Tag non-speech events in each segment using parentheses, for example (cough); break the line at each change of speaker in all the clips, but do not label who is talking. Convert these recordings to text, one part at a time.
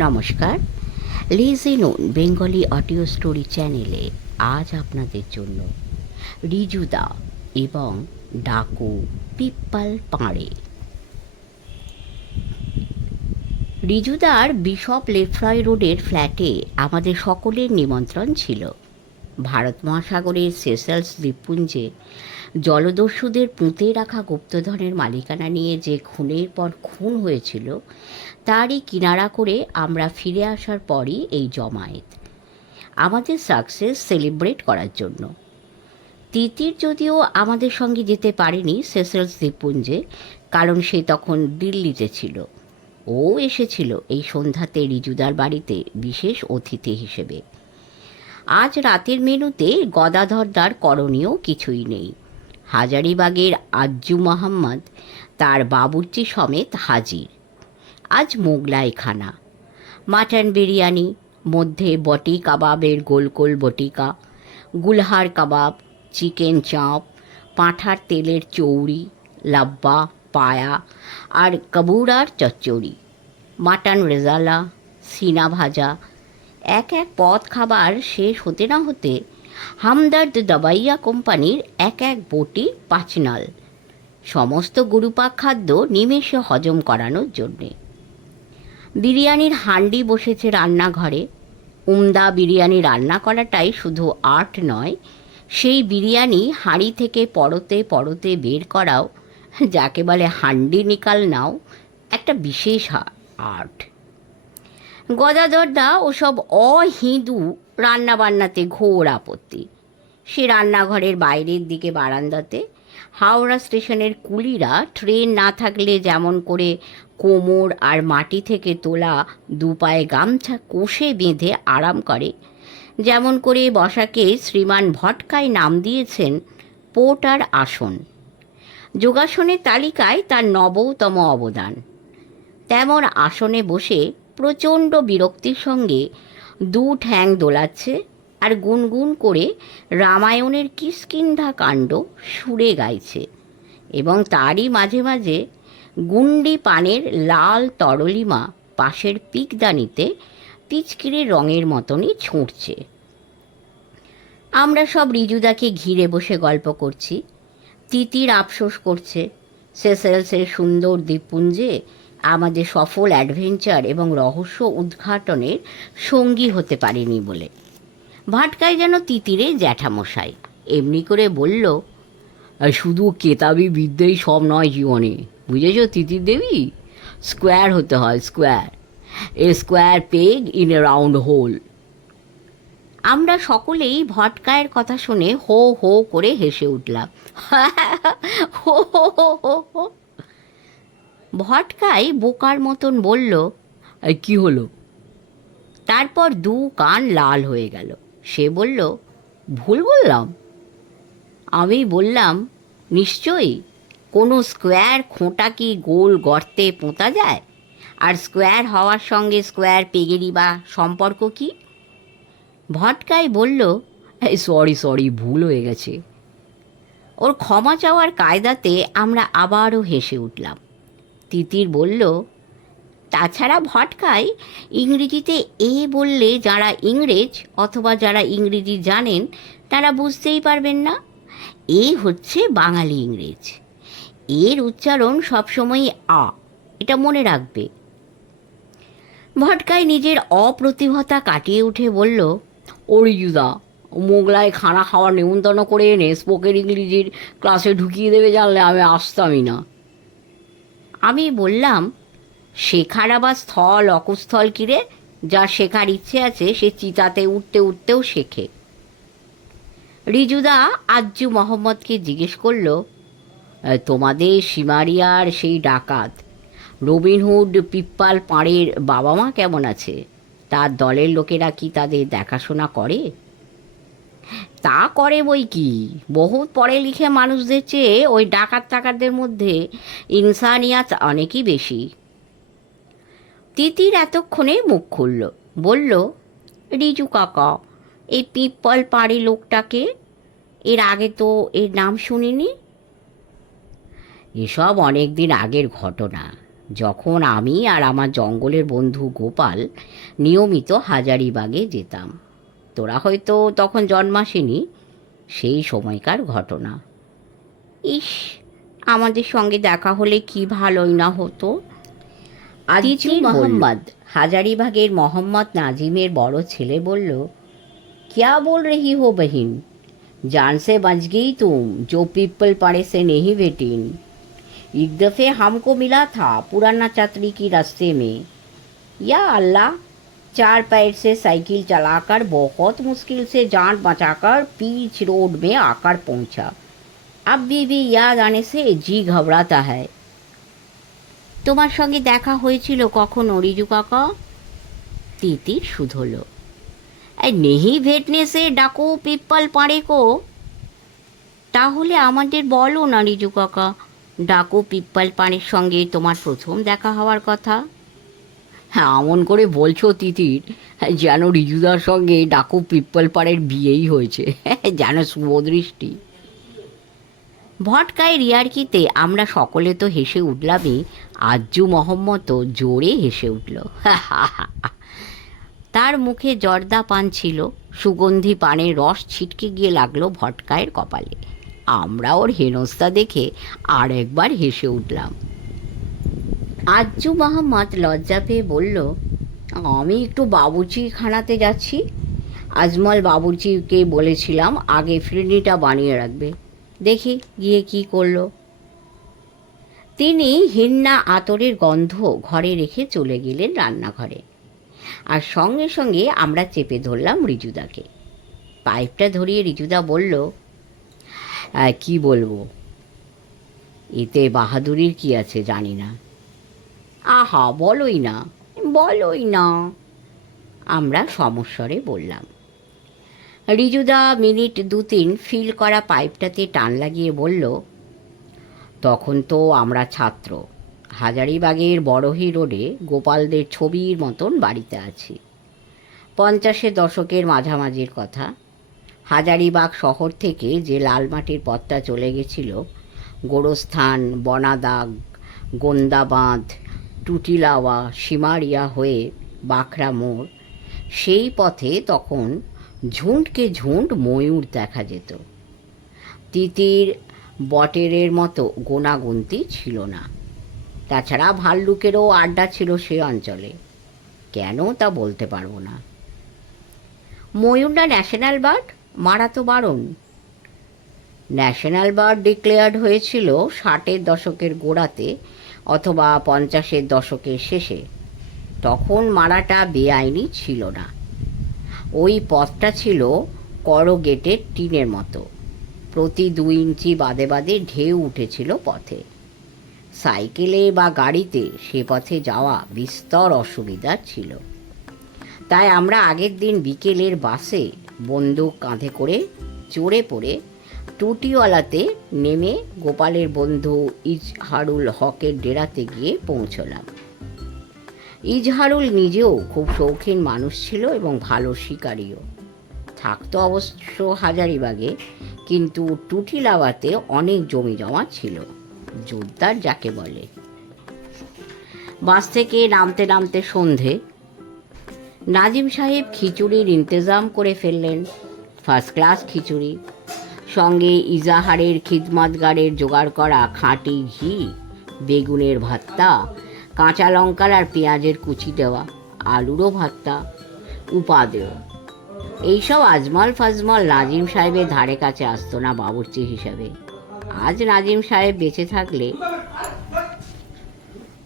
নমস্কার। লিজি নুন Bengali audio story চ্যানেলে আজ আপনাদের জন্য রিজুদা এবং ডাকু পিপ্পাল পাড়ে। রিজুদার বিশপ লেফ্রয় রোডের ফ্ল্যাটে আমাদের সকলের নিমন্ত্রণ ছিল। ভারত মহাসাগরের সেসেলস দ্বীপপুঞ্জে জলদস্যুদের পুঁতে রাখা গুপ্তধনের মালিকানা নিয়ে যে খুনের পর খুন হয়েছিল, তারই কিনারা করে আমরা ফিরে আসার পরই এই জমায়েত। আমাদের সাকসেস সেলিব্রেট করার জন্য। তিতির যদিও আমাদের সঙ্গে যেতে পারেনি সেসেলস দ্বীপপুঞ্জে, কারণ সে তখন দিল্লিতে ছিল। ও এসেছিল এই সন্ধ্যাতে রিজুদার বাড়িতে, বিশেষ অতিথি হিসেবে। আজ রাতের মেনুতে গদাধরদার করণীয় কিছুই নেই। হাজারিবাগের আজ্জু মোহাম্মদ, তার বাবুর্চি সমেত হাজির। আজ মোগলাই খানা মাটন বিরিয়ানি, মধ্যে বটি কাবাবের গোল গোল বটিকা, গুলহার কাবাব, চিকেন চাপ, পাঁঠার তেলের চৌড়ি, লাব্বা, পায়া আর কাবুরার চচ্চড়ি। মাটন রেজালা, সিনা ভাজা, এক এক পদ খাবার শেষ হতে না হতে হামদর্দ দাবাইয়া কোম্পানির এক এক বটি পাঁচনাল। সমস্ত গুরুপাক খাদ্য নিমেষে হজম করানোর জন্যে। বিরিয়ানির হান্ডি বসেছে রান্নাঘরে। উমদা বিরিয়ানি রান্না করাটাই শুধু আর্ট নয়, সেই বিরিয়ানি হাঁড়ি থেকে পরতে পরতে বের করাও, যাকে বলে হান্ডি নিকাল নাও, একটা বিশেষ আর্ট। গদাধরদা ওসব অহিঁদু রান্নাবান্নাতে ঘোর আপত্তি। সে রান্নাঘরের বাইরের দিকে বারান্দাতে হাওড়া স্টেশনের কুলিরা ট্রেন না থাকলে যেমন করে কোমর আর মাটি থেকে তোলা দুপায়ে গামছা কোষে বেঁধে আরাম করে, যেমন করে বসাকে শ্রীমান ভটকায় নাম দিয়েছেন পোর্টার আসন। যোগাসনের তালিকায় তার নবতম অবদান। তেমন আসনে বসে প্রচণ্ড বিরক্তির সঙ্গে দু ঠ্যাং দোলাচ্ছে আর গুনগুন করে রামায়ণের কিষ্কিন্ধা কাণ্ড সুরে গাইছে এবং তারই মাঝে মাঝে গুন্ডি পানের লাল তরলিমা পাশের পিকদানিতে পিচকিরির রঙের মতনই ছুঁড়ছে। আমরা সব রিজুদাকে ঘিরে বসে গল্প করছি, তিতির আফসোস করছে, সেসেলসের সুন্দর দ্বীপপুঞ্জে আমাদের সফল অ্যাডভেঞ্চার এবং রহস্য উদ্ঘাটনের সঙ্গী হতে পারেনি বলে। ভাটকায় যেন তিতিরে জ্যাঠামশাই এমনি করে বলল,
শুধু কেতাবি বিদ্যেই সব নয় জীবনে। বুঝেছ তিতির দেবী? স্কোয়ার হতে হয়, square. A square peg in a round hole.
আমরা সকলেই ভটকায়ের কথা শুনে হো হো করে হেসে উঠলাম। (laughs) হো হো হো হো। ভটকাই বোকার মতন বলল
কী হলো?
তারপর দু কান লাল হয়ে গেল। সে বলল ভুল বললাম। আমি বললাম নিশ্চয়ই কোনো স্কোয়ার খোঁটা কি গোল গর্তে পোঁতা যায়? আর স্কোয়ার হওয়ার সঙ্গে স্কোয়ার পেগেরি বা সম্পর্ক কি? ভটকাই বলল
এই সরি সরি ভুল হয়ে গেছে।
ওর ক্ষমা চাওয়ার কায়দাতে আমরা আবারও হেসে উঠলাম। তিতির বলল, তাছাড়া ভটকায় ইংরেজিতে এ বললে যারা ইংরেজ অথবা যারা ইংরেজি জানেন, তারা বুঝতেই পারবেন না। এ হচ্ছে বাঙালি ইংরেজ। এর উচ্চারণ সবসময় আ, এটা মনে রাখবে। ভটকায় নিজের অপ্রতিভতা কাটিয়ে উঠে বলল
অরিজুদা মোগলায় খানা খাওয়ার নিমন্ত্রণ করে এনে স্পোকেন ইংরেজির ক্লাসে ঢুকিয়ে দেবে জানলে আমি আসতামই না।
আমি বললাম, শেখার আবার স্থল, অকুস্থল কিরে যা শেখার ইচ্ছে আছে, সে চিতাতে উঠতে উঠতেও শেখে। রিজুদা আজ্জু মোহাম্মদকে জিজ্ঞেস করল
তোমাদের সিমারিয়ার সেই ডাকাত, রবিনহুড পিপ্পাল পাড়ের বাবা মা কেমন আছে? তার দলের লোকেরা কি তাদের দেখাশোনা করে?
তা করে বই কি? বহুত পড়ে লিখে মানুষদের চেয়ে ওই ডাকাত টাকাতদের মধ্যে ইনসানিয়াত অনেকই বেশি। তিতির এতক্ষণে মুখ খুলল, বলল, রিজু কাকা, এই পিপল পাড়ি লোকটাকে? এর আগে তো এর নাম শুনিনি?
এসব অনেক দিন আগের ঘটনা।
যখন আমি আর আমার জঙ্গলের বন্ধু গোপাল নিয়মিত হাজারিবাগে যেতাম। তোরা হয়তো তখন জন্মাসিনি সেই সময়কার ঘটনা ইস আমাদের সঙ্গে দেখা হলে কি ভালোই না হতো আদিজি মোহাম্মদ হাজারিবাগের মোহাম্মদ নাজিমের বড় ছেলে বলল क्या बोल रही हो बहन जान से बच गई तुम जो पीपल पाड़े से नहीं बेटीन एक दफ़े हमको मिला था पुराना चतरी की रास्ते में या अल्लाह चार पैर से साइकिल चलाकर बहुत मुश्किल से जान बचाकर पीच रोड में आकर पहुंचा अब भी भी याद आने से जी घबराता है তোমার সঙ্গে দেখা হয়েছিল কখনো রিজু কাকা তিতির শুধলো এই নেহি ভেটনে সে ডাকো পিপ্পল পাড়ে কো তাহলে আমাদের বলো না রিজু কাকা ডাকো পিপ্পল পাড়ের সঙ্গে তোমার প্রথম দেখা হওয়ার কথা হ্যাঁ এমন করে বলছো তিতির যেন রিজুদার সঙ্গে ডাকু পিপ্পল পাড়ের বিয়েই হয়েছে যেন শুভদৃষ্টি। ভটকায় রিয়ারকিতে আমরা সকলে তো হেসে উঠলামই, আজ্জু মোহাম্মদ তো জোরে হেসে উঠল তার মুখে জর্দা পান ছিল, সুগন্ধি পানের রস ছিটকে গিয়ে লাগল ভটকায়ের কপালে। আমরা ওর হেনস্তা দেখে আর একবার হেসে উঠলাম। আজ্জু মোহাম্মদ লজ্জা পেয়ে বলল আমি একটু বাবুর্চি খানাতে যাচ্ছি। আজমল বাবুর্চিকে বলেছিলাম আগে ফিরনিটা বানিয়ে রাখবে। দেখি গিয়ে কি করল। তিনি হিন্না আতরের গন্ধ ঘরে রেখে চলে গেলেন রান্নাঘরে। আর সঙ্গে সঙ্গে আমরা চেপে ধরলাম রিজুদাকে। পাইপটা ধরিয়ে রিজুদা বলল "আহ, কি বলব? এতে বাহাদুরির কি আছে জানি না। আহা, বলোই না বলোই না। আমরা সমস্বরে বললাম। রিজুদা মিনিট দু তিন ফিল করা পাইপটাতে টান লাগিয়ে বলল, তখন তো আমরা ছাত্র। হাজারিবাগের বড়হি রোডে গোপালদের ছবির মতন বাড়িতে আছি। পঞ্চাশের দশকের মাঝামাঝির কথা। হাজারিবাগ শহর থেকে যে লাল মাটির পথটা চলে গেছিল, গোরস্থান, বনাদাগ, গোন্দাবাঁধ টুটিলাওয়া সিমারিয়া হয়ে বাঁকড়া মোড়, সেই পথে তখন ঝুঁটকে ঝুঁট ময়ূর দেখা যেত। তিতির বটেরের মতো গোনাগুন্তি ছিল না। তাছাড়া ভাল্লুকেরও আড্ডা ছিল সে অঞ্চলে। কেন তা বলতে পারব না। ময়ূরটা ন্যাশনাল বার্ড? মারা তো বারণ। ন্যাশনাল বার্ড ডিক্লেয়ার্ড হয়েছিল ষাটের দশকের গোড়াতে অথবা পঞ্চাশের দশকের শেষে। তখন মারাটা বেআইনি ছিল না। ওই পথটা ছিল করগেটের টিনের মতো। প্রতি দুই ইঞ্চি বাদে বাদে ঢেউ উঠেছিল পথে। সাইকেলে বা গাড়িতে সে পথে যাওয়া বিস্তর অসুবিধা ছিল। তাই আমরা আগের দিন বিকেলের বাসে বন্দুক কাঁধে করে চড়ে পড়ে টুটিওয়ালাতে নেমে গোপালের বন্ধু ইজহারুল হকের ডেরাতে গিয়ে পৌঁছলাম। ইজহারুল নিজেও খুব শৌখিন মানুষ ছিল এবং ভালো শিকারীও। থাকতো অবশ্য হাজারিবাগে, কিন্তু টুটিলাওয়াতে অনেক জমি জমা ছিল, জোরদার যাকে বলে। বাস থেকে নামতে নামতে সন্ধে। নাজিম সাহেব খিচুড়ির ইন্তজাম করে ফেললেন ফার্স্ট ক্লাস খিচুড়ি। সঙ্গে ইজাহারের খিদমাতগারের জোগাড় করা খাঁটি ঘি বেগুনের ভাত্তা কাঁচা লঙ্কার আর পেঁয়াজের কুচি দেওয়া আলুরও ভর্তা উপাদেয়। এইসব আজমল ফাজমল নাজিম সাহেবের ধারে কাছে আসতো না বাবুর্চি হিসাবে। আজ নাজিম সাহেব বেঁচে থাকলে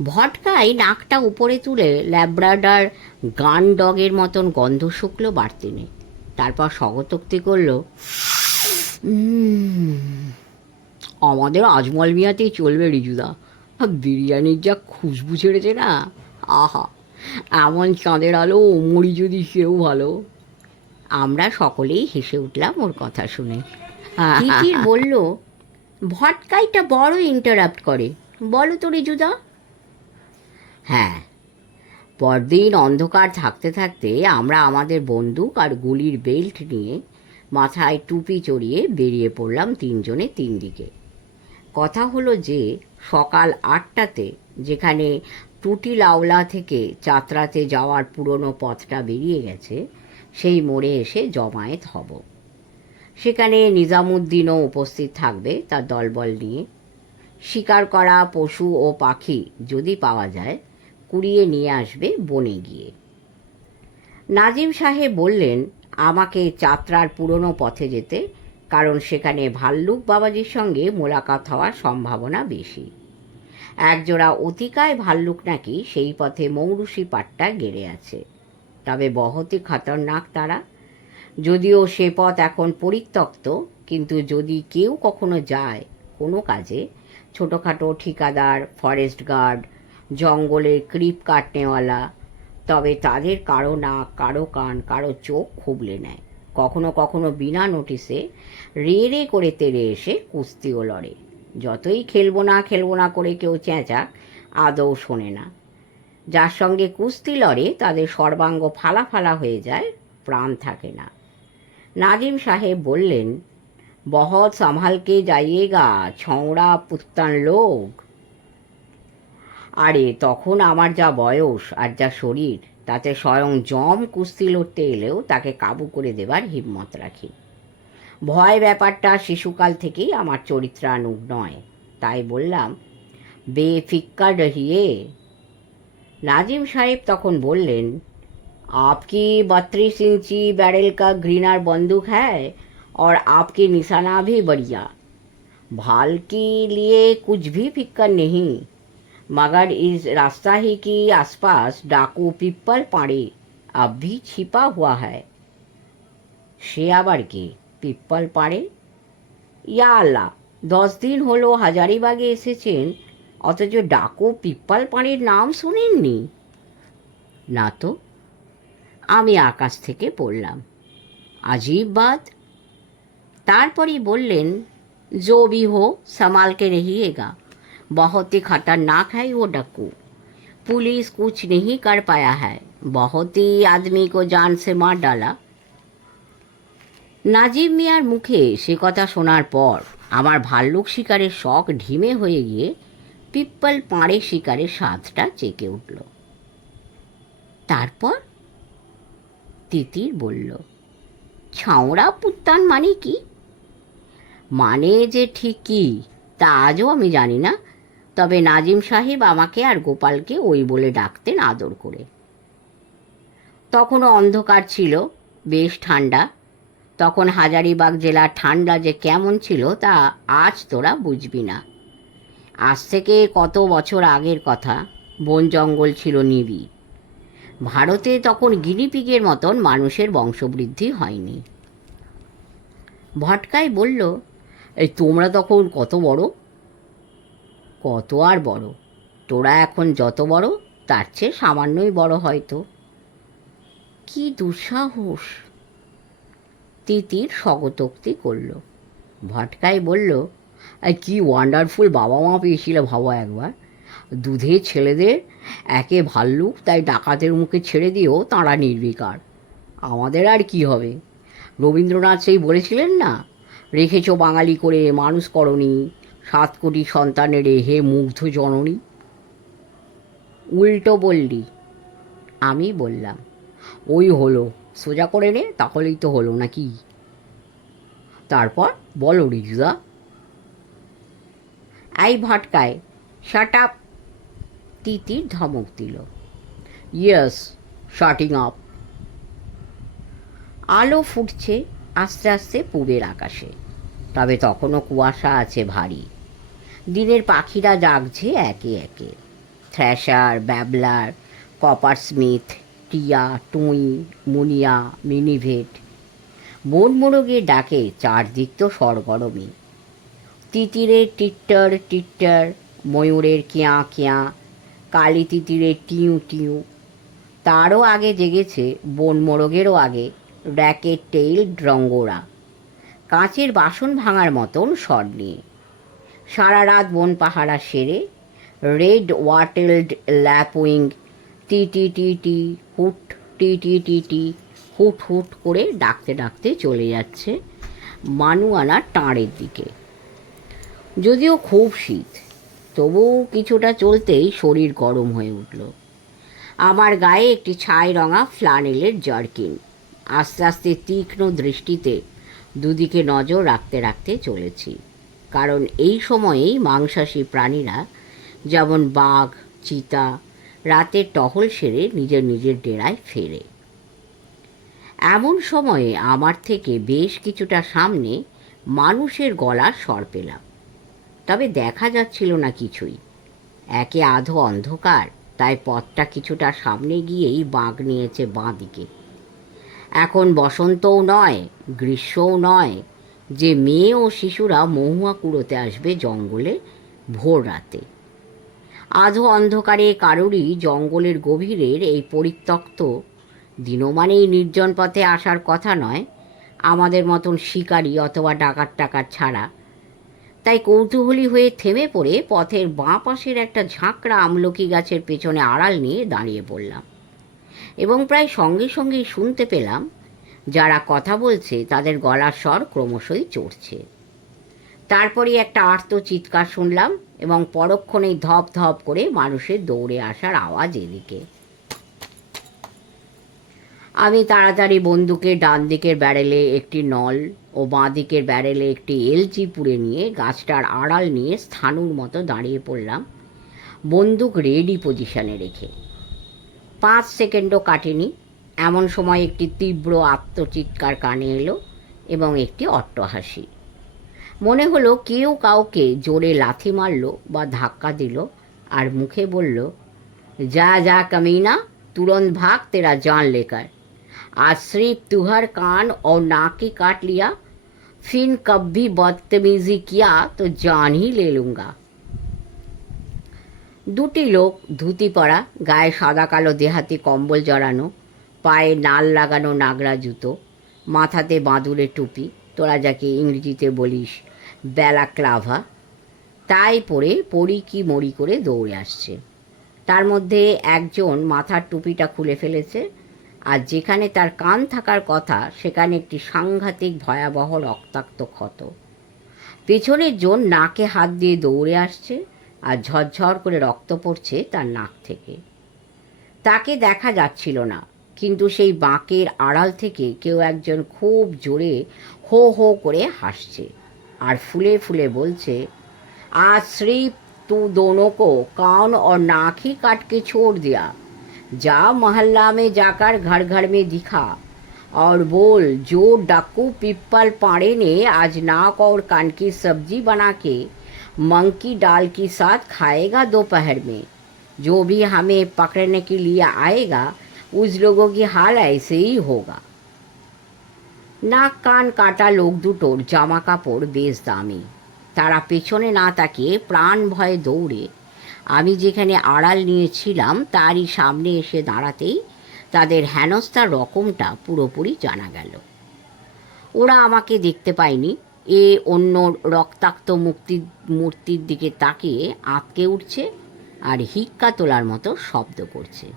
ভটকায় নাকটা উপরে তুলে ল্যাব্রাডার গান ডগের মতন গন্ধ শুকলো বাড়তিনে তারপর স্বগতোক্তি করল "উম, আমাদের আজমল মিয়াতেই চলবে রিজুদা। বিরিয়ানির যা খুশবু ছেড়েছে না? আহা এমন চাঁদের আলো মরি যদি সেও ভালো। আমরা সকলেই হেসে উঠলাম ওর কথা শুনে। তিতির বলল ভটকাইটা বড় ইন্টারাপ্ট করে। বলো তো রিজুদা। হ্যাঁ পরদিন অন্ধকার থাকতে থাকতে আমরা আমাদের বন্দুক আর গুলির বেল্ট নিয়ে মাথায় টুপি চড়িয়ে বেরিয়ে পড়লাম তিনজনে তিন দিকে কথা হলো যে, সকাল আটটাতে যেখানে টুটি লাউলা থেকে যাত্রাতে যাওয়ার পুরনো পথটা বেরিয়ে গেছে, সেই মোড়ে এসে জমায়েত হব। সেখানে নিজামুদ্দিনও উপস্থিত থাকবে তার দলবল নিয়ে। শিকার করা পশু ও পাখি যদি পাওয়া যায়, কুড়িয়ে নিয়ে আসবে বনে গিয়ে। নাজিম সাহেব বললেন, আমাকে যাত্রার পুরনো পথে যেতে, কারণ সেখানে ভাল্লুক বাবাজির সঙ্গে মোলাকাত হওয়ার সম্ভাবনা বেশি। একজোড়া অতিকায় ভাল্লুক নাকি সেই পথে মৌরুষি পাট্টা গেড়ে আছে। তবে বহতি খতরনাক তারা। যদিও সে পথ এখন পরিত্যক্ত, কিন্তু যদি কেউ কখনো যায় কোনো কাজে, ছোটোখাটো ঠিকাদার, ফরেস্ট গার্ড, জঙ্গলের ক্রিপ কাটনেওয়ালা তবে তাদের কারও নাক, কারও কান, কারও চোখ খুবলে নেয়। কখনো কখনো বিনা নোটিসে রে রে করে তেড়ে এসে কুস্তিও লড়ে। যতই খেলব না খেলব না করে কেউ চেঁচাক, আদৌ শোনে না। যার সঙ্গে কুস্তি লড়ে, তাদের সর্বাঙ্গ ফালা ফালা হয়ে যায়, প্রাণ থাকে না। নাজিম সাহেব বললেন বহুত সামালকে যাইয়েগা, ছৌড়া পুত্তান লোক আরে তখন আমার যা বয়স আর যা শরীর তাতে স্বয়ং জম কুস্তি লড়তে এলেও তাকে কাবু করে দেবার হিম্মত রাখি ভয় ব্যাপারটা শিশুকাল থেকেই আমার চরিত্রানুগ নয় তাই বললাম বেফিক্কা রহিয়ে নাজিম সাহেব তখন বললেন आपकी बत्तीस इंची बैरल का ग्रीनर बंदूक है और आपकी निशाना भी बढ़िया भाल के लिए कुछ भी फिक्र नहीं मगर इस रास्ता ही के आसपास डाकू पिप्पल पाड़े अब भी छिपा हुआ है সে আবার কি পিপ্পল পাড়ে ইয়া আল্লাহ দশ দিন হলো হাজারিবাগে এসেছেন অথচ ডাকু পিপ্পল পাড়ির নাম শুনেননি না তো আমি আকাশ থেকে পড়লাম আজীব বাদ তারপরই বললেন जो भी हो संभाल के रहिएगा बहुत ही खतरनाक है वो डक्कू पुलिस कुछ नहीं कर पाया है बहुत ही आदमी को जान से मार डाला নাজিম মিয়ার মুখে সে কথা শোনার পর আমার ভাল্লুক শিকারের শখ ঢিমে হয়ে গিয়ে পিপ্পল পাড়ে শিকারের স্বাদটা চেকে উঠল তারপর তিতির বলল ছাউড়া পুত্তান মানে কি মানে যে ঠিক কি তা আজও আমি জানি না তবে নাজিম সাহেব আমাকে আর গোপালকে ওই বলে ডাকতেন আদর করে। তখনও অন্ধকার ছিল, বেশ ঠান্ডা। তখন হাজারিবাগ জেলার ঠান্ডা যে কেমন ছিল তা আজ তোরা বুঝবি না। আজ থেকে কত বছর আগের কথা, বন জঙ্গল ছিল নিবিড়। ভারতে তখন গিনিপিগের মতন মানুষের বংশবৃদ্ধি হয়নি। ভটকাই বলল, এই তোমরা তখন কত বড়? কত আর বড়? তোরা এখন যত বড়, তার চেয়ে সামান্যই বড় হয়তো। কি দুঃসাহস! তিতির স্বগতোক্তি করল। ভটকাই বলল "এই কি ওয়ান্ডারফুল বাবা মা পেয়েছিল ভাবো একবার। দুধের ছেলেদের একে ভাল্লুক, তাই ডাকাতের মুখে ছেড়ে দিয়েও তাঁরা নির্বিকার। আমাদের আর কি হবে? রবীন্দ্রনাথ সেই বলেছিলেন না, রেখেছ বাঙালি করে, মানুষ করনি। সাত কোটি সন্তানের হে মুগ্ধ জননী? উল্টো বললি, আমি বললাম, ওই হলো, সোজা করে নে, তাহলেই তো হলো নাকি? তারপর বলো রিজুদা। এই ভাটকায় শাট আপ তিতির ধমক দিল। ইয়েস শাটিং আপ আলো ফুটছে আস্তে আস্তে পূবের আকাশে, তবে তখনও কুয়াশা আছে ভারী। দিনের পাখিরা জাগছে একে একে। থ্র্যাশার ব্যাবলার, কপার স্মিথ, টিয়া, টুঁই, মুনিয়া, মিনিভেট। বন মোরগের ডাকে চারদিক তো সরগরমে তিতিরের টিট্টার টিট্টার, ময়ূরের কেয়া কেয়া, কালি তিতিরের টিউ টিউ। তারও আগে জেগেছে, বন মোরগেরও আগে, র্যাকেট টেইল ড্রঙ্গোরা কাঁচের বাসন ভাঙার মতন স্বর নিয়ে। সারা রাত বন পাহারা সেরে, রেড ওয়াটেলড ল্যাপউইং টি টি টি টি হুট টি টি টি টি হুট হুট করে ডাকতে ডাকতে চলে যাচ্ছে মানুয়ানা টাঁড়ের দিকে। যদিও খুব শীত, তবুও কিছুটা চলতেই শরীর গরম হয়ে উঠল। আমার গায়ে একটি ছাই রঙা ফ্লানেলের জার্কিন। আস্তে আস্তে তীক্ষ্ণ দৃষ্টিতে দুদিকে নজর রাখতে রাখতে চলেছি। কারণ এই সময়েই মাংসাশী প্রাণীরা, যেমন বাঘ, চিতা রাতের টহল সেরে নিজের নিজের ডেরায় ফেরে। এমন সময়ে আমার থেকে বেশ কিছুটা সামনে মানুষের গলার স্বর পেলাম। তবে দেখা যাচ্ছিল না কিছুই। একে আধো অন্ধকার, তাই পথটা কিছুটা সামনে গিয়েই বাঁক নিয়েছে বাঁ দিকে। এখন বসন্তও নয়, গ্রীষ্মও নয় যে মেয়ে ও শিশুরা মহুয়া কুড়োতে আসবে জঙ্গলে ভোর রাতে। আধো অন্ধকারে কারোরই জঙ্গলের গভীরের এই পরিত্যক্ত দিনমানেই নির্জন পথে আসার কথা নয়, আমাদের মতন শিকারী অথবা ডাকাত টাকার ছাড়া। তাই কৌতূহলী হয়ে থেমে পড়ে পথের বাঁ পাশের একটা ঝাঁকড়া আমলকি গাছের পেছনে আড়াল নিয়ে দাঁড়িয়ে পড়লাম এবং প্রায় সঙ্গে সঙ্গেই শুনতে পেলাম যারা কথা বলছে, তাদের গলার স্বর ক্রমশই চড়ছে। তারপরেই একটা আর্ত চিৎকার শুনলাম এবং পরক্ষণেই ধপ ধপ করে মানুষের দৌড়ে আসার আওয়াজ এদিকে। আমি তাড়াতাড়ি বন্দুকের ডান দিকের ব্যারেলে একটি নল ও বাঁ দিকের ব্যারেলে একটি এলচি পুড়ে নিয়ে গাছটার আড়াল নিয়ে স্থানুর মতো দাঁড়িয়ে পড়লাম, বন্দুক রেডি পজিশনে রেখে। পাঁচ সেকেন্ডও কাটেনি এমন সময় একটি তীব্র আত্মচিৎকার কানে এলো এবং একটি অট্টহাসি মনে হলো কেউ কাউকে জোরে লাথি মারলো বা ধাক্কা দিল আর মুখে বলল যা যা কমিনা तुरंत भाग तेरा जान लेकर आज सिर्फ तुहर कान और नाक की काट लिया फिर कभी बदतमीजी किया तो जान ही ले लूँगा দুটি লোক ধুতি পরা গায়ে সাদা কালো দেহাতি কম্বল জড়ানো পায়ে নাল লাগানো নাগরা জুতো, মাথাতে বাঁদুরের টুপি, তোরা যাকে ইংরেজিতে বলিস বেলা ক্লাভা। তাই পরে পড়ি কি মরি করে দৌড়ে আসছে। তার মধ্যে একজন মাথার টুপিটা খুলে ফেলেছে আর যেখানে তার কান থাকার কথা, সেখানে একটি সাংঘাতিক ভয়াবহ রক্তাক্ত ক্ষত। পেছনের জন নাকে হাত দিয়ে দৌড়ে আসছে আর ঝরঝর করে রক্ত পড়ছে তার নাক থেকে। তাকে দেখা যাচ্ছিল না। কিন্তু সেই বাঁকের আড়াল থেকে কেউ একজন খুব জোরে হো হো করে হাসছে আর ফুলে ফুলে বলছে आज सिर्फ तू दोनों को कान और नाक ही काट के छोड़ दिया जा मोहल्ला में जाकर घर घर में दिखा और बोल जो डाकू पिप्पल पाड़े ने आज नाक और कान की सब्जी बना के मंकी डाल के साथ खाएगा दोपहर में जो भी हमें पकड़ने के लिए आएगा उस लोगों की हाल ऐसे ही होगा নাক কান কাটা লোক দুটোর জামা কাপড় বেশ দামি তারা পেছনে না তাকিয়ে প্রাণ ভয়ে দৌড়ে আমি যেখানে আড়াল নিয়েছিলাম তারই সামনে এসে দাঁড়াতেই তাদের হেনস্থার রকমটা পুরোপুরি জানা গেল ওরা আমাকে দেখতে পায়নি এ অন্য রক্তাক্ত মুক্তি মূর্তির দিকে তাকিয়ে আঁতকে উঠছে আর হিক্কা তোলার মতো শব্দ করছে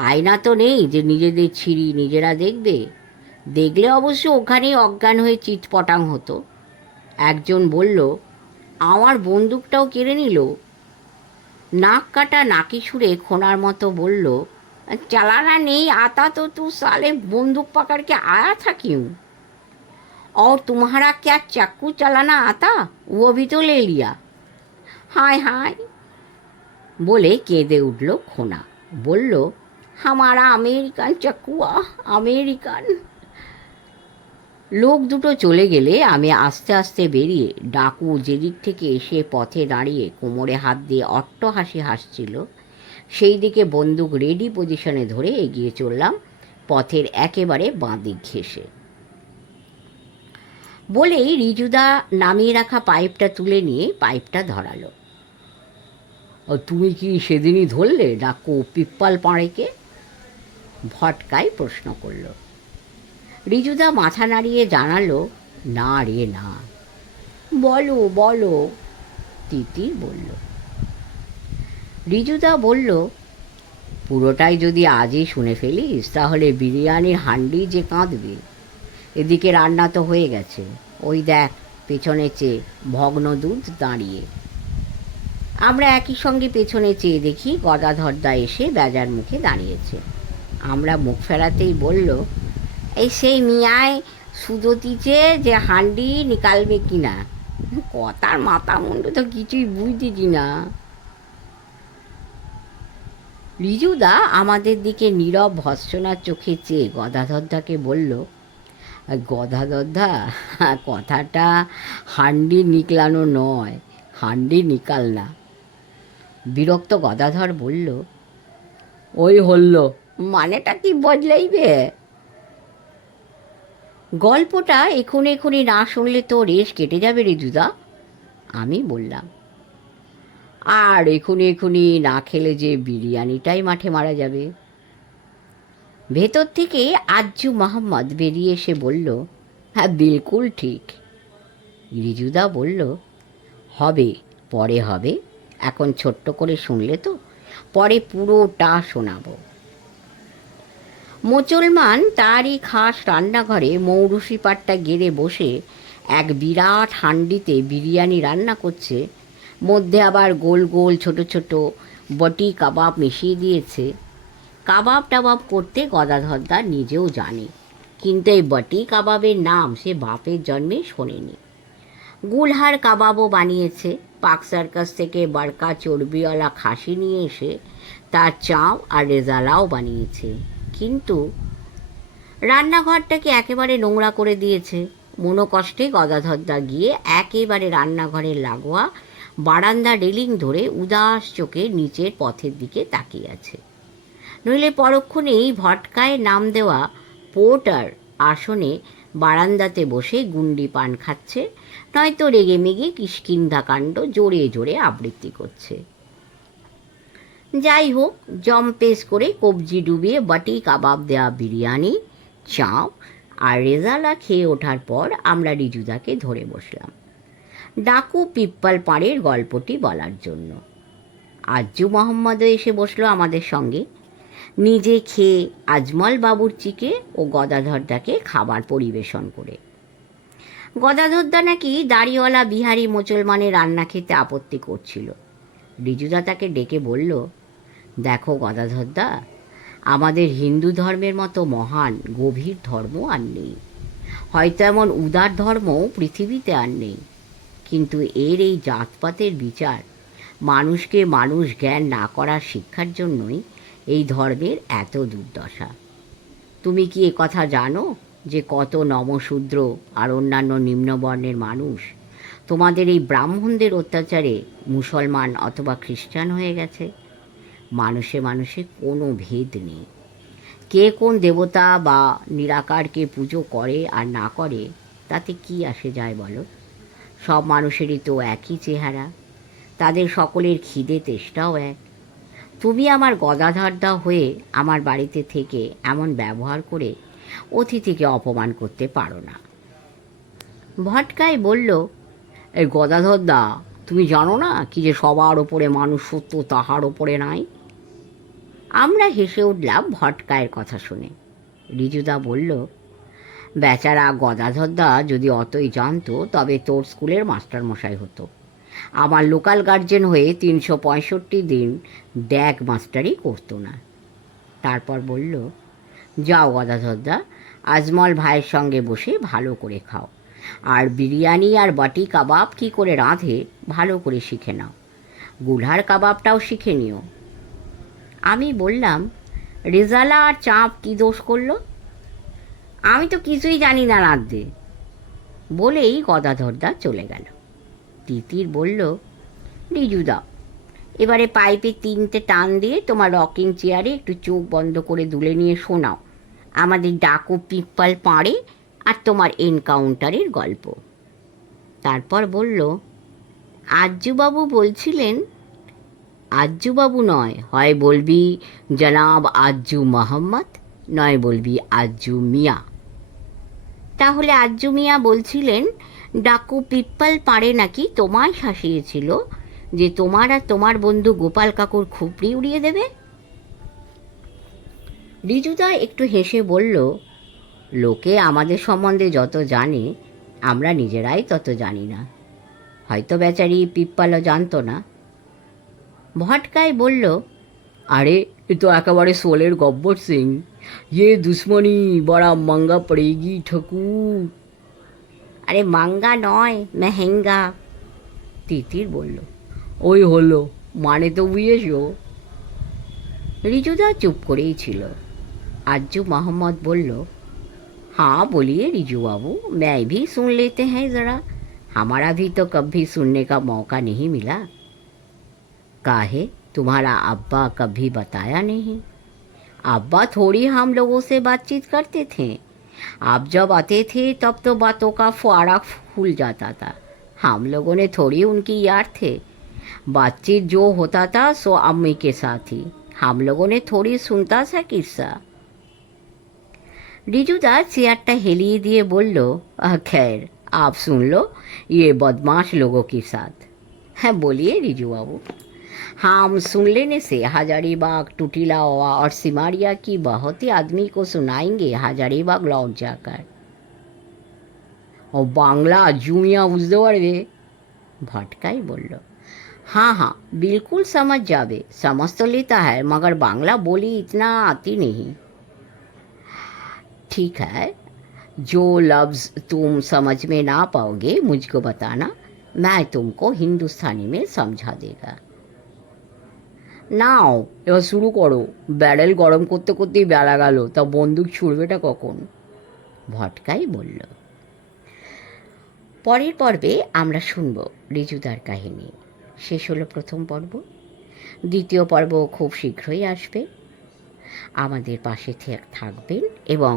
আয়না তো নেই যে নিজেদের ছিঁড়ি নিজেরা দেখবে দেখলে অবশ্য ওখানেই অজ্ঞান হয়ে চিটপটাং হতো একজন বলল আমার বন্দুকটাও কেড়ে নিল নাক কাটা নাকি সুরে খোনার মতো বলল চালানা नहीं आता तो तू साले बंदूक पकड़ के आया था क्यों और तुम्हारा क्या चाकू चलाना आता वो भी तो ले लिया हाय हाय বলে কেঁদে উঠল খোনা বলল হামারা আমেরিকান চাকুয়া আমেরিকান লোক দুটো চলে গেলে আমি আস্তে আস্তে বেরিয়ে ডাকু যেদিক থেকে এসে পথে দাঁড়িয়ে কোমরে হাত দিয়ে অট্ট হাসি হাসছিল, সেই দিকে বন্দুক রেডি পজিশনে ধরে এগিয়ে চললাম পথের একেবারে বাঁ দিক ঘেঁষে। বলেই রিজুদা নামিয়ে রাখা পাইপটা তুলে নিয়ে পাইপটা ধরালো। তুমি কি সেদিনই ধরলে ডাকু পিপ্পাল পাড়েকে? ভটকায় প্রশ্ন করল। রিজুদা মাথা নাড়িয়ে জানালো, না রে, না। বলো বলো। তিতির বলল। রিজুদা বলল, পুরোটাই যদি আজই শুনে ফেলিস, তাহলে বিরিয়ানির হান্ডি যে কাঁদবে। এদিকে রান্না তো হয়ে গেছে। ওই দেখ, পেছনে চেয়ে ভগ্ন দুধ দাঁড়িয়ে। আমরা একই সঙ্গে পেছনে চেয়ে দেখি, গদাধরদা এসে বেজার মুখে দাঁড়িয়েছে। আমরা মুখ ফেরাতেই বলল, এই সেই মিয়ায় সুদতিছে যে হান্ডি নিকালবে কিনা? কথার মাথা মুন্ডু তো কিছুই বুঝতেছি না। রিজুদা আমাদের দিকে নীরব ভৎসনার চোখে চেয়ে গদাধরদাকে বলল, গদাধরদা, কথাটা হান্ডি নিকলানো নয়, হান্ডি নিকাল না। বিরক্ত গদাধর বলল, ওই হল্ল মানেটা কি বদলাইবে? গল্পটা এখুনি এখুনি না শুনলে তো রেশ কেটে যাবে রিজুদা আমি বললাম। আর এখুনি এখুনি না খেলে যে বিরিয়ানিটাই মাঠে মারা যাবে। ভেতর থেকে আজ্জু মোহাম্মদ বেরিয়ে এসে বলল হ্যাঁ বিলকুল ঠিক। রিজুদা বলল, হবে, পরে হবে। এখন ছোট্ট করে শুনলে তো, পরে পুরোটা শোনাবো। মুসলমান তারই খাস রান্নাঘরে মৌরুষি পাট্টা গেড়ে বসে এক বিরাট হান্ডিতে বিরিয়ানি রান্না করছে। মধ্যে আবার গোল গোল ছোট ছোট বটি কাবাব মিশিয়ে দিয়েছে। কাবাব টাবাব করতে গদাধরদা নিজেও জানে, কিন্তু এই বটি কাবাবের নাম সে বাপের জন্মে শোনেনি। গুলহার কাবাবও বানিয়েছে। পাক সার্কাস থেকে বারকা চর্বিওয়ালা খাসি নিয়ে এসে তার চাও আর রেজালাও বানিয়েছে। কিন্তু রান্নাঘরটাকে একেবারে নোংরা করে দিয়েছে। মনোকষ্টে গদাধরদা গিয়ে একেবারে রান্নাঘরের লাগোয়া বারান্দা রেলিং ধরে উদাস চোখে নিচের পথের দিকে তাকিয়ে আছে। নইলে পরক্ষণেই ভটকায় নাম দেওয়া পোর্টার আসনে বারান্দাতে বসে গুন্ডি পান খাচ্ছে, নয়তো রেগে মেগে কিষ্কিন্ধা কাণ্ড জোরে জোরে আবৃত্তি করছে। যাই হোক জম্পেস করে কবজি ডুবিয়ে বাটি, কাবাব দেওয়া বিরিয়ানি, চাও আর রেজালা খেয়ে ওঠার পর আমরা রিজুদাকে ধরে বসলাম। ডাকু পিপ্পাল পাড়ের গল্পটি বলার জন্য। আজ্জু মোহাম্মদও এসে বসল আমাদের সঙ্গে। নিজে খেয়ে আজমল বাবুর্চিকে ও গদাধরদাকে খাবার পরিবেশন করে। গদাধরদা নাকি দাড়িওয়ালা বিহারি মুসলমানের রান্না খেতে আপত্তি করছিল। রিজুদা তাকে ডেকে বলল, দেখো গদাধরদা, আমাদের হিন্দু ধর্মের মতো মহান গভীর ধর্ম আর নেই। হয়তো এমন উদার ধর্মও পৃথিবীতে আর নেই। কিন্তু এর এই জাতপাতের বিচার মানুষকে মানুষ জ্ঞান না করার শিক্ষার জন্যই এই ধর্মের এত দুর্দশা। তুমি কি কথা জানো যে কত নমশূদ্র আর অন্যান্য নিম্নবর্ণের মানুষ তোমাদের এই ব্রাহ্মণদের অত্যাচারে মুসলমান অথবা খ্রিস্টান হয়ে গেছে। মানুষে মানুষে কোনো ভেদ নেই। কে কোন দেবতা বা নিরাকারকে পুজো করে আর না করে, তাতে কি আসে যায় বলো? সব মানুষেরই তো একই চেহারা। তাদের সকলের খিদে তেষ্টাও এক। তুমি আমার গদাধরদা হয়ে আমার বাড়িতে থেকে এমন ব্যবহার করে অতিথিকে অপমান করতে পারো না। ভটকায় বলল এই গদাধরদা, তুমি জানো না কি যে সবার ওপরে মানুষ সত্য তাহার ওপরে নাই? আমরা হেসে উঠলাম ভটকায়ের কথা শুনে। রিজুদা বলল, বেচারা গদাধরদা যদি অতই জানতো, তবে তোর স্কুলের মাস্টারমশাই হতো। আমার লোকাল গার্জেন হয়ে তিনশো পঁয়ষট্টি দিন ড্যাগ মাস্টারই করতো না। তারপর বলল, যাও গদাধরদা, আজমল ভাইয়ের সঙ্গে বসে ভালো করে খাও। আর বিরিয়ানি আর বাটি কাবাব কী করে রাঁধে, ভালো করে শিখে নাও। গুলহার কাবাবটাও শিখে নিও। আমি বললাম, রেজালা আর চাঁপ কী দোষ করল? আমি তো কিছুই জানি না রাঁধতে। বলেই গদাধরদা চলে গেল। তিতির বলল রিজুদা এবারে পাইপে তিনটে টান দিয়ে তোমার রকিং চেয়ারে একটু চোখ বন্ধ করে দুলে নিয়ে শোনাও। আমাদের ডাকু পিপ্পাল পাড়ে আর তোমার এনকাউন্টারের গল্প। তারপর বলল, আজ্জুবাবু বলছিলেন, আজ্জুবাবু নয়, হয় বলবি জনাব আজ্জু মোহাম্মদ, নয় বলবি আজ্জু মিয়া। তাহলে আজ্জু মিয়া বলছিলেন, ডাকু পিপ্পল পাড়ে নাকি তোমায় শাসিয়েছিল যে তোমার আর তোমার বন্ধু গোপাল কাকুর খুপড়ি উড়িয়ে দেবে? রিজুদা একটু হেসে বলল লোকে আমাদের সম্বন্ধে যত জানে আমরা নিজেরাই তত জানি না। হয়তো বেচারি পিপ্পালও জানতো না। ভটকায় বলল আরে এ তো একেবারে সোলের গব্বর সিং। ইয়ে দুশ্মনী বড়া মাঙ্গা পড়েগি ঠাকুর
আরে মাঙ্গা নয় মেহেঙ্গা।
তিতির বলল ওই হলো মানে তো বুঝেছ? রিজুদা চুপ করেই ছিল। আজ্জু মোহাম্মদ বলল हाँ बोलिए, रिजू बाबू, मैं भी सुन लेते हैं ज़रा। हमारा भी तो कभी सुनने का मौका नहीं मिला। काहे, तुम्हारा अब्बा कभी बताया नहीं। अब्बा थोड़ी हम लोगों से बातचीत करते थे। आप जब आते थे, तब तो बातों का फुआरा फूल जाता था। हम लोगों ने थोड़ी उनकी याद थे। बातचीत जो होता था, सो अम्मी के साथ ही। हम लोगों ने थोड़ी सुनता था किस्सा। রিজুদা চেয়ারটা হেলিয়ে দিয়ে বলল खैर, आप सुन लो, ये बदमाश लोगों के साथ। है, बोलिए रिजू बाबू। हम सुन लेने से हजारीबाग टुटीलावा और सिमारिया की बहुत ही आदमी को सुनाएँगे हजारीबाग लौट जाकर। और बांग्ला जुमिया भटका ही बोल लो हाँ हाँ बिल्कुल समझ जावे, समझ तो लेता है, मगर बांग्ला बोली इतना आती नहीं। ठीक है जो लफ्ज़ तुम समझ में ना पाओगे मुझको बताना मैं तुमको हिंदुस्तानी में समझा देगा নাও এবার শুরু করো ব্যারেল গরম করতে করতেই বেলা গেল তা বন্দুক ছুড়বেটা কখন ভটকাই বলল পরের পর্বে আমরা শুনব রিজুদার কাহিনী শেষ হলো প্রথম পর্ব দ্বিতীয় পর্ব খুব শীঘ্রই আসবে আমাদের পাশে থে- থাকবেন এবং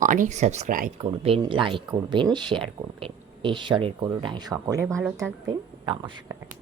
অনেক সাবস্ক্রাইব করবেন লাইক করবেন শেয়ার করবেন। ঈশ্বরের করুণায় সকলে ভালো থাকবেন। নমস্কার।